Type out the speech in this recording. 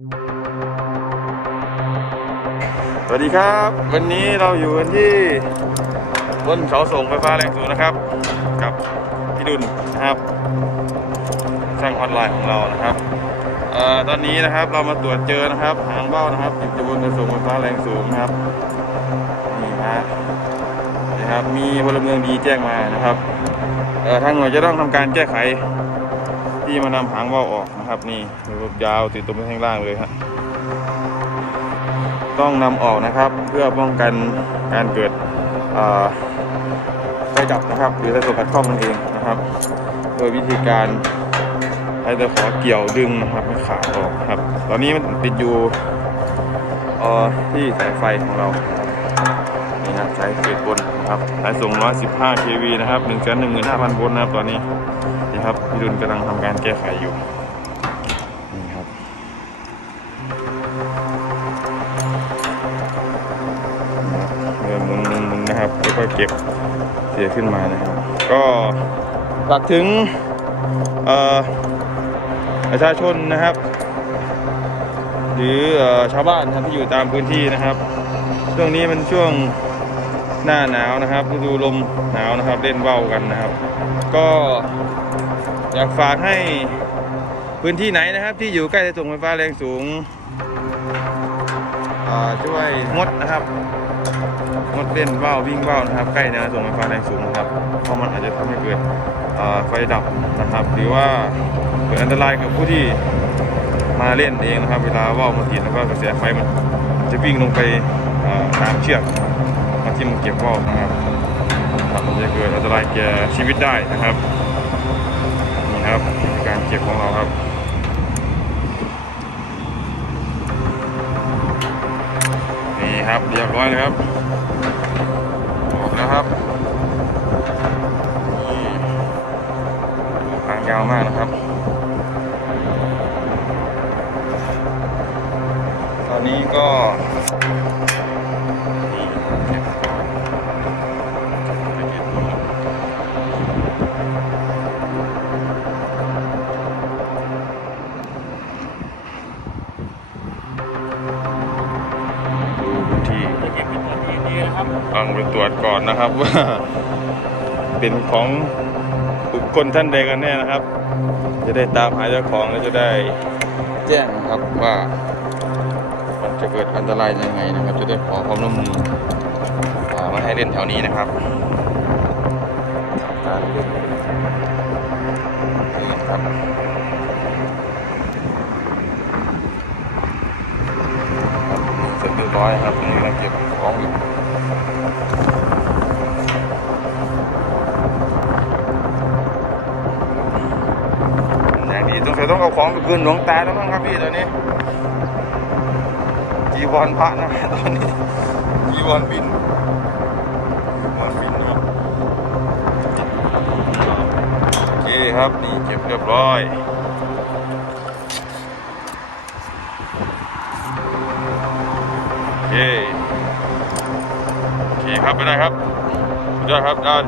สวัสดีครับ วันนี้เราอยู่กันที่บนเขาส่งไฟฟ้าแรงสูงนะครับ กับพี่ดุลนะครับช่างออนไลน์ของเรานะครับออตอนนี้นะครับเรามาตรวจเจอนะครับหางเบ้านะครับอยู่บนกระส่งไฟฟ้าแรงสูงนะครับนี่ฮะนี่ครับมีพลเมืองดีแจ้งมานะครับทางหน่วยจะต้องทำการแก้ไข ที่มานำหางเบ้าออกนะครับ นี่ยาวติดตรงไปข้างล่างเลยครับต้องนำออกนะครับ เพื่อป้องกันการเกิดไฟดับนะครับหรือระเบิดขัดข้องนั่นเองนะครับ โดยวิธีการใช้ตะขอเกี่ยวดึงนะครับให้ขาดออกครับ ตอนนี้มันติดอยู่ออที่สายไฟของเรา นี่ครับสายเฟสบนนะครับสายส่ง 115 kV นะครับ115,000โวลต์นะครับตอนนี้นี่ครับพี่ดุลกำลังทำการแก้ไขอยู่นี่ครับเริ่มมุนมุนนะครับแล้วก็เก็บเสียขึ้นมานะครับ ก็ฝากถึงประชาชนนะครับ หรืออชาวบ้านที่อยู่ตามพื้นที่นะครับช่วงนี้มันช่วง หน้าหนาวนะครับฤดูลมหนาวนะครับเล่นว่าวกันนะครับ ก็อยากฝากให้พื้นที่ไหนนะครับ ที่อยู่ใกล้สายส่งไฟฟ้าแรงสูงช่วยงดนะครับงดเล่นว่าววิ่งว่าวนะครับ ใกล้แนวส่งไฟฟ้าแรงสูงนะครับเพราะมันอาจจะทำให้เกิดไฟดับนะครับ หรือว่าเกิดอันตรายกับผู้ที่มาเล่นเองนะครับ เวลาว่าวมันติดแล้วก็กระแสไฟมันจะวิ่งลงไปตามเชือก ที่มันเก็บว่าวนะครับครับมันจะเกิดอันตรายแก่ชีวิตได้นะครับนี่ครับการเก็บของเราครับนี่ครับเรียบร้อยเลยครับออกแล้วครับนี่ทางยาวมากนะครับตอนนี้ก็ นที่ต้องไปตรวจก่อนนะครับว่าเป็นของบุคคลท่านใดกันแน่นะครับ จะได้ตามหาเจ้าของและจะได้แจ้งนะครับว่ามันจะเกิดอันตรายยังไงนะครับ จะได้ขอความร่วมมือมาให้เล่นแถวนี้นะครับการเล่นนี่ครับ ร้อยครับนี่กำลังเก็บของอยู่อย่างนี้ต้องใส่ต้องเอาของไปคืนหลวงตาแล้วมั้งครับพี่ตอนนี้จีวรพระนะตอนนี้จีวรบินวรบินนะครับโอเคครับนี่เก็บเรียบร้อย ครับไปได้ครับสุดยอดครับด้าน